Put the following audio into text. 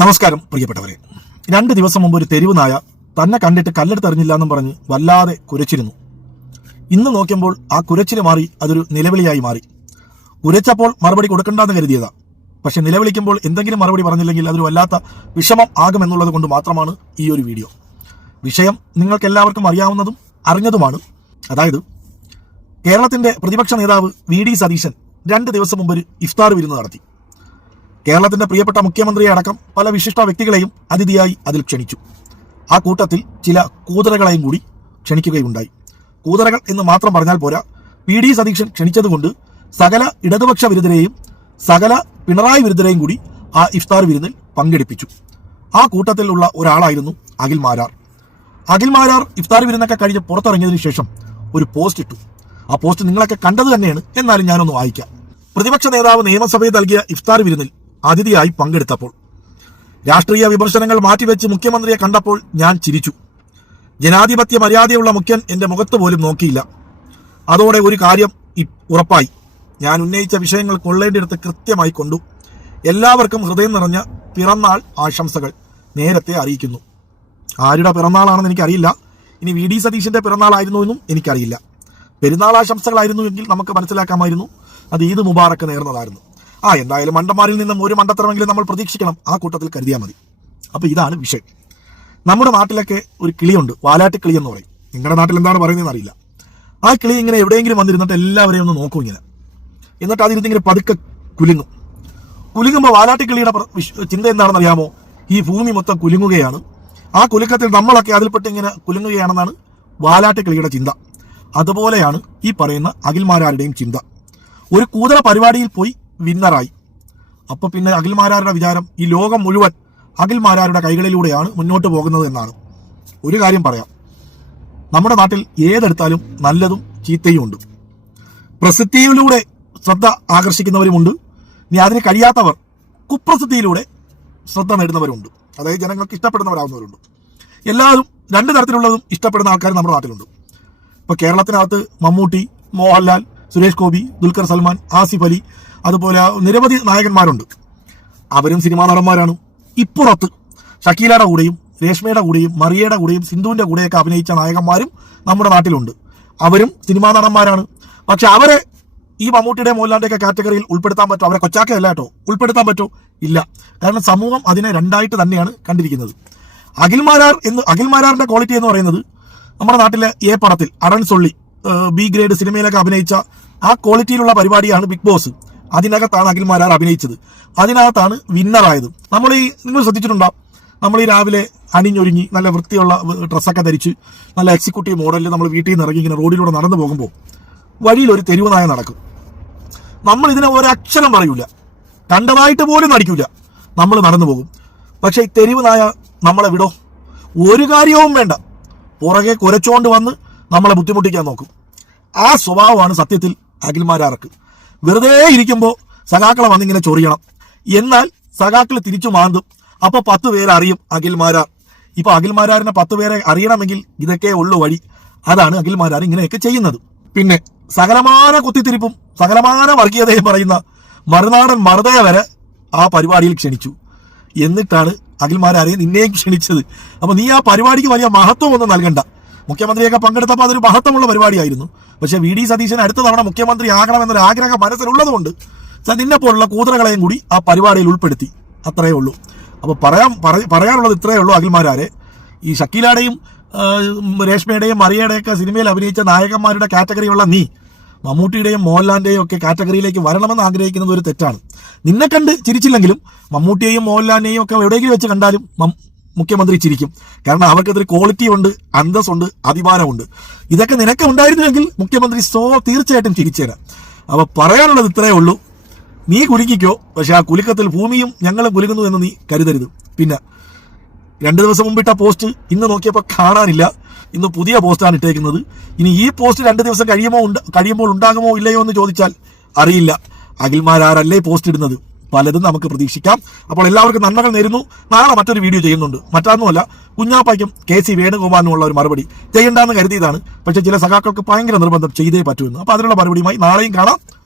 നമസ്കാരം പ്രിയപ്പെട്ടവരെ. രണ്ട് ദിവസം മുമ്പ് ഒരു തെരുവ് നായ തന്നെ കണ്ടിട്ട് കല്ലെടുത്തെറിഞ്ഞില്ല എന്നും പറഞ്ഞ് വല്ലാതെ കുരച്ചിരുന്നു. ഇന്ന് നോക്കിയപ്പോൾ ആ കുരച്ചിൽ മാറി അതൊരു നിലവിളിയായി മാറി. കുരച്ചപ്പോൾ മറുപടി കൊടുക്കണ്ടെന്ന് കരുതിയതാ. പക്ഷെ നിലവിളിക്കുമ്പോൾ എന്തെങ്കിലും മറുപടി പറഞ്ഞില്ലെങ്കിൽ അതൊരു വല്ലാത്ത വിഷമം ആകുമെന്നുള്ളത് കൊണ്ട് മാത്രമാണ് ഈ ഒരു വീഡിയോ. വിഷയം നിങ്ങൾക്ക് എല്ലാവർക്കും അറിയാവുന്നതും അറിഞ്ഞതുമാണ്. അതായത് കേരളത്തിന്റെ പ്രതിപക്ഷ നേതാവ് വി ഡി സതീശൻ രണ്ട് ദിവസം മുമ്പ് ഒരു ഇഫ്താർ വിരുന്ന് നടത്തി. കേരളത്തിന്റെ പ്രിയപ്പെട്ട മുഖ്യമന്ത്രിയെ അടക്കം പല വിശിഷ്ട വ്യക്തികളെയും അതിഥിയായി അതിൽ ക്ഷണിച്ചു. ആ കൂട്ടത്തിൽ ചില കൂതറകളെയും കൂടി ക്ഷണിക്കുകയുണ്ടായി. കൂതറകൾ എന്ന് മാത്രം പറഞ്ഞാൽ പോരാ. പി ഡി സതീശൻ ക്ഷണിച്ചതുകൊണ്ട് സകല ഇടതുപക്ഷ വിരുദ്ധരെയും സകല പിണറായി വിരുദ്ധരെയും കൂടി ആ ഇഫ്താർ വിരുന്നിൽ പങ്കെടുപ്പിച്ചു. ആ കൂട്ടത്തിലുള്ള ഒരാളായിരുന്നു അഖിൽ മാരാർ. അഖിൽ മാരാർ ഇഫ്താർ വിരുന്നൊക്കെ കഴിഞ്ഞ് പുറത്തിറങ്ങിയതിനു ശേഷം ഒരു പോസ്റ്റ് ഇട്ടു. ആ പോസ്റ്റ് നിങ്ങളൊക്കെ കണ്ടത് തന്നെയാണ്. എന്നാലും ഞാനൊന്ന് വായിക്കാം. പ്രതിപക്ഷ നേതാവ് നിയമസഭയിൽ നൽകിയ ഇഫ്താർ വിരുന്നിൽ അതിഥിയായി പങ്കെടുത്തപ്പോൾ. രാഷ്ട്രീയ വിമർശനങ്ങൾ മാറ്റിവെച്ച് മുഖ്യമന്ത്രിയെ കണ്ടപ്പോൾ ഞാൻ ചിരിച്ചു. ജനാധിപത്യ മര്യാദയുള്ള മുഖ്യൻ എന്റെ മുഖത്ത് പോലും നോക്കിയില്ല. അതോടെ ഒരു കാര്യം ഉറപ്പായി. ഞാൻ ഉന്നയിച്ച വിഷയങ്ങൾ കൊള്ളേണ്ടിടത്ത് കൃത്യമായി കൊണ്ടു. എല്ലാവർക്കും ഹൃദയം നിറഞ്ഞ പിറന്നാൾ ആശംസകൾ നേരത്തെ അറിയിക്കുന്നു. ആരുടെ പിറന്നാളാണെന്ന് എനിക്കറിയില്ല. ഇനി വി ഡി സതീഷിന്റെ പിറന്നാളായിരുന്നു എന്നും എനിക്കറിയില്ല. പെരുന്നാൾ ആശംസകളായിരുന്നു എങ്കിൽ നമുക്ക് മനസ്സിലാക്കാമായിരുന്നു. അത് ഈദ് മുബാറക്ക് നേർന്നതായിരുന്നു. ആ എന്തായാലും മണ്ടന്മാരിൽ നിന്നും ഒരു മണ്ടത്തരമെങ്കിലും നമ്മൾ പ്രതീക്ഷിക്കണം. ആ കൂട്ടത്തിൽ കരുതിയാൽ മതി. അപ്പൊ ഇതാണ് വിഷയം. നമ്മുടെ നാട്ടിലൊക്കെ ഒരു കിളിയുണ്ട്. വാലാട്ടി കിളി എന്ന് പറയും. നിങ്ങളുടെ നാട്ടിൽ എന്താണ് പറയുന്നതെന്ന് അറിയില്ല. ആ കിളി ഇങ്ങനെ എവിടെയെങ്കിലും വന്നിരുന്നിട്ട് എല്ലാവരെയും ഒന്ന് നോക്കും ഇങ്ങനെ. എന്നിട്ട് അതിരുന്ന് ഇങ്ങനെ പതുക്കെ കുലുങ്ങും. കുലുങ്ങുമ്പോൾ വാലാട്ടി കിളിയുടെ ചിന്ത എന്താണെന്ന് അറിയാമോ? ഈ ഭൂമി മൊത്തം കുലുങ്ങുകയാണ്. ആ കുലുക്കത്തിൽ നമ്മളൊക്കെ അതിൽപ്പെട്ട് ഇങ്ങനെ കുലുങ്ങുകയാണെന്നാണ് വാലാട്ടി കിളിയുടെ ചിന്ത. അതുപോലെയാണ് ഈ പറയുന്ന അഖിൽമാരാരുടെയും ചിന്ത. ഒരു കൂതറ പരിപാടിയിൽ പോയി വിന്നറായി അപ്പോൾ പിന്നെ അഖിൽമാരാരുടെ വിചാരം ഈ ലോകം മുഴുവൻ അഖിൽമാരാരുടെ കൈകളിലൂടെയാണ് മുന്നോട്ട് പോകുന്നത് എന്നാണ്. ഒരു കാര്യം പറയാം. നമ്മുടെ നാട്ടിൽ ഏതെടുത്താലും നല്ലതും ചീത്തയും ഉണ്ട്. പ്രസിദ്ധിയിലൂടെ ശ്രദ്ധ ആകർഷിക്കുന്നവരുമുണ്ട്. ഇനി അതിന് കഴിയാത്തവർ കുപ്രസിദ്ധിയിലൂടെ ശ്രദ്ധ നേടുന്നവരുണ്ട്. അതായത് ജനങ്ങൾക്ക് ഇഷ്ടപ്പെടുന്നവരാകുന്നവരുണ്ട് എല്ലാവരും രണ്ട് തരത്തിലുള്ളതും ഇഷ്ടപ്പെടുന്ന ആൾക്കാർ നമ്മുടെ നാട്ടിലുണ്ട്. ഇപ്പൊ കേരളത്തിനകത്ത് മമ്മൂട്ടി മോഹൻലാൽ സുരേഷ് ഗോപി ദുൽഖർ സൽമാൻ ആസിഫ് അലി അതുപോലെ നിരവധി നായകന്മാരുണ്ട്. അവരും സിനിമാ നടന്മാരാണ്. ഇപ്പുറത്ത് ഷക്കീലയുടെ കൂടെയും രേഷ്മയുടെ കൂടെയും മറിയയുടെ കൂടെയും സിന്ധുവിന്റെ കൂടെയൊക്കെ അഭിനയിച്ച നായകന്മാരും നമ്മുടെ നാട്ടിലുണ്ട്. അവരും സിനിമാ നടന്മാരാണ്. പക്ഷെ അവരെ ഈ മമ്മൂട്ടിയുടെ മോഹൻലാലിന്റെയൊക്കെ കാറ്റഗറിയിൽ ഉൾപ്പെടുത്താൻ പറ്റുമോ അവരെ കൊച്ചാക്കയല്ല കേട്ടോ. ഉൾപ്പെടുത്താൻ പറ്റുമോ ഇല്ല. കാരണം സമൂഹം അതിനെ രണ്ടായിട്ട് തന്നെയാണ് കണ്ടിരിക്കുന്നത്. അഖിൽമാരാർ എന്ന് അഖിൽമാരാറിന്റെ ക്വാളിറ്റി എന്ന് പറയുന്നത് നമ്മുടെ നാട്ടിലെ എ പടത്തിൽ അടൺ സൊള്ളി ബി ഗ്രേഡ് സിനിമയിലൊക്കെ അഭിനയിച്ച ആ ക്വാളിറ്റിയിലുള്ള പരിപാടിയാണ് ബിഗ് ബോസ്. അതിനകത്താണ് അഖിൽമാരാർ അഭിനയിച്ചത്. അതിനകത്താണ് വിന്നറായത് നമ്മൾ ഈ നിങ്ങൾ ശ്രദ്ധിച്ചിട്ടുണ്ടാവും നമ്മൾ ഈ രാവിലെ അണിഞ്ഞൊരുങ്ങി നല്ല വൃത്തിയുള്ള ഡ്രസ്സൊക്കെ ധരിച്ച് നല്ല എക്സിക്യൂട്ടീവ് മോഡലിൽ നമ്മൾ വീട്ടിൽ നിന്ന് ഇറങ്ങി ഇങ്ങനെ റോഡിലൂടെ നടന്നു പോകുമ്പോൾ വഴിയിൽ ഒരു തെരുവ് നായ നടക്കും. നമ്മൾ ഇതിനെ ഒരക്ഷരം പറയൂല. കണ്ടതായിട്ട് പോലും നടിക്കൂല. നമ്മൾ നടന്നു പോകും. പക്ഷേ ഈ തെരുവ് നായ നമ്മളെ വിടോ ഒരു കാര്യവും വേണ്ട. പുറകെ കുരച്ചുകൊണ്ട് വന്ന് നമ്മളെ ബുദ്ധിമുട്ടിക്കാൻ നോക്കും. ആ സ്വഭാവമാണ് സത്യത്തിൽ അഖിൽമാരാർക്ക് വെറുതെ ഇരിക്കുമ്പോൾ സഖാക്കളെ വന്നിങ്ങനെ ചൊറിയണം. എന്നാൽ സഖാക്കൾ തിരിച്ചു മാന്തും. അപ്പൊ പത്ത് പേര് അറിയും അഖിൽമാരാർ ഇപ്പൊ അഖിൽമാരാറിനെ പത്ത് പേരെ അറിയണമെങ്കിൽ ഇതൊക്കെ ഉള്ളു വഴി. അതാണ് അഖിൽമാരാർ ഇങ്ങനെയൊക്കെ ചെയ്യുന്നത്. പിന്നെ സകലമാന കുത്തിത്തിരിപ്പും സകലമാന വർഗീയതയും പറയുന്ന മറുനാടൻ മറുതയ വരെ ആ പരിപാടിയിൽ ക്ഷണിച്ചു. എന്നിട്ടാണ് അഖിൽമാരാരെ നിന്നെയും ക്ഷണിച്ചത്. അപ്പൊ നീ ആ പരിപാടിക്ക് വലിയ മഹത്വം ഒന്നും നൽകണ്ട. മുഖ്യമന്ത്രിയൊക്കെ പങ്കെടുത്തപ്പോൾ അതൊരു മഹത്വമുള്ള പരിപാടിയായിരുന്നു. പക്ഷെ വി ഡി സതീശൻ അടുത്ത തവണ മുഖ്യമന്ത്രി ആകണമെന്നൊരു ആഗ്രഹം മനസ്സിലുള്ളതുകൊണ്ട് നിന്നെ പോലുള്ള കൂതറകളെയും കൂടി ആ പരിപാടിയിൽ ഉൾപ്പെടുത്തി. അത്രയേ ഉള്ളൂ. അപ്പോൾ പറയാൻ പറ- പറയാനുള്ളത് ഇത്രയേ ഉള്ളൂ അഖിൽമാരെ ഈ ഷക്കീലയുടെയും രേഷ്മയുടെയും മറിയയുടെയൊക്കെ സിനിമയിൽ അഭിനയിച്ച നായകന്മാരുടെ കാറ്റഗറിയുള്ള നീ മമ്മൂട്ടിയുടെയും മോഹൻലാലിന്റെയും ഒക്കെ കാറ്റഗറിയിലേക്ക് വരണമെന്ന് ആഗ്രഹിക്കുന്നത് ഒരു തെറ്റാണ്. നിന്നെ കണ്ട് ചിരിച്ചില്ലെങ്കിലും മമ്മൂട്ടിയെയും മോഹൻലാലിനെയും ഒക്കെ എവിടെയെങ്കിലും വെച്ച് കണ്ടാലും മുഖ്യമന്ത്രി ചിരിക്കും. കാരണം അവർക്കതൊരു ക്വാളിറ്റി ഉണ്ട് അന്തസ്സുണ്ട് അഭിമാനമുണ്ട്. ഇതൊക്കെ നിനക്ക് ഉണ്ടായിരുന്നുവെങ്കിൽ മുഖ്യമന്ത്രി സോ തീർച്ചയായിട്ടും ചിരിച്ചേരാം അപ്പൊ പറയാനുള്ളത് ഇത്രയേ ഉള്ളൂ. നീ കുലുക്കിക്കോ പക്ഷെ ആ കുലുക്കത്തിൽ ഭൂമിയും ഞങ്ങളും കുലുങ്ങുന്നു എന്ന് നീ കരുതരുത്. പിന്നെ രണ്ട് ദിവസം മുമ്പിട്ട പോസ്റ്റ് ഇന്ന് നോക്കിയപ്പോൾ കാണാനില്ല. ഇന്ന് പുതിയ പോസ്റ്റാണ് ഇട്ടേക്കുന്നത്. ഇനി ഈ പോസ്റ്റ് രണ്ട് ദിവസം കഴിയുമോ കഴിയുമ്പോൾ ഉണ്ടാകുമോ ഇല്ലയോ എന്ന് ചോദിച്ചാൽ അറിയില്ല. അഖിൽമാരാരല്ലേ പോസ്റ്റ് ഇടുന്നത്? പലതും നമുക്ക് പ്രതീക്ഷിക്കാം. അപ്പോൾ എല്ലാവർക്കും നന്മകൾ നേരുന്നു. നാളെ മറ്റൊരു വീഡിയോ ചെയ്യുന്നുണ്ട്. മറ്റാന്നുമല്ല കുഞ്ഞാപ്പയ്ക്കും കെ സി വേണുഗോപാലിനുമുള്ള ഒരു മറുപടി ചെയ്യണ്ടെന്ന് കരുതിയതാണ്. പക്ഷേ ചില സഖാക്കൾക്ക് ഭയങ്കര നിർബന്ധം ചെയ്തേ പറ്റുമെന്ന് അപ്പോൾ അതിനുള്ള മറുപടിയുമായി നാളെയും കാണാം.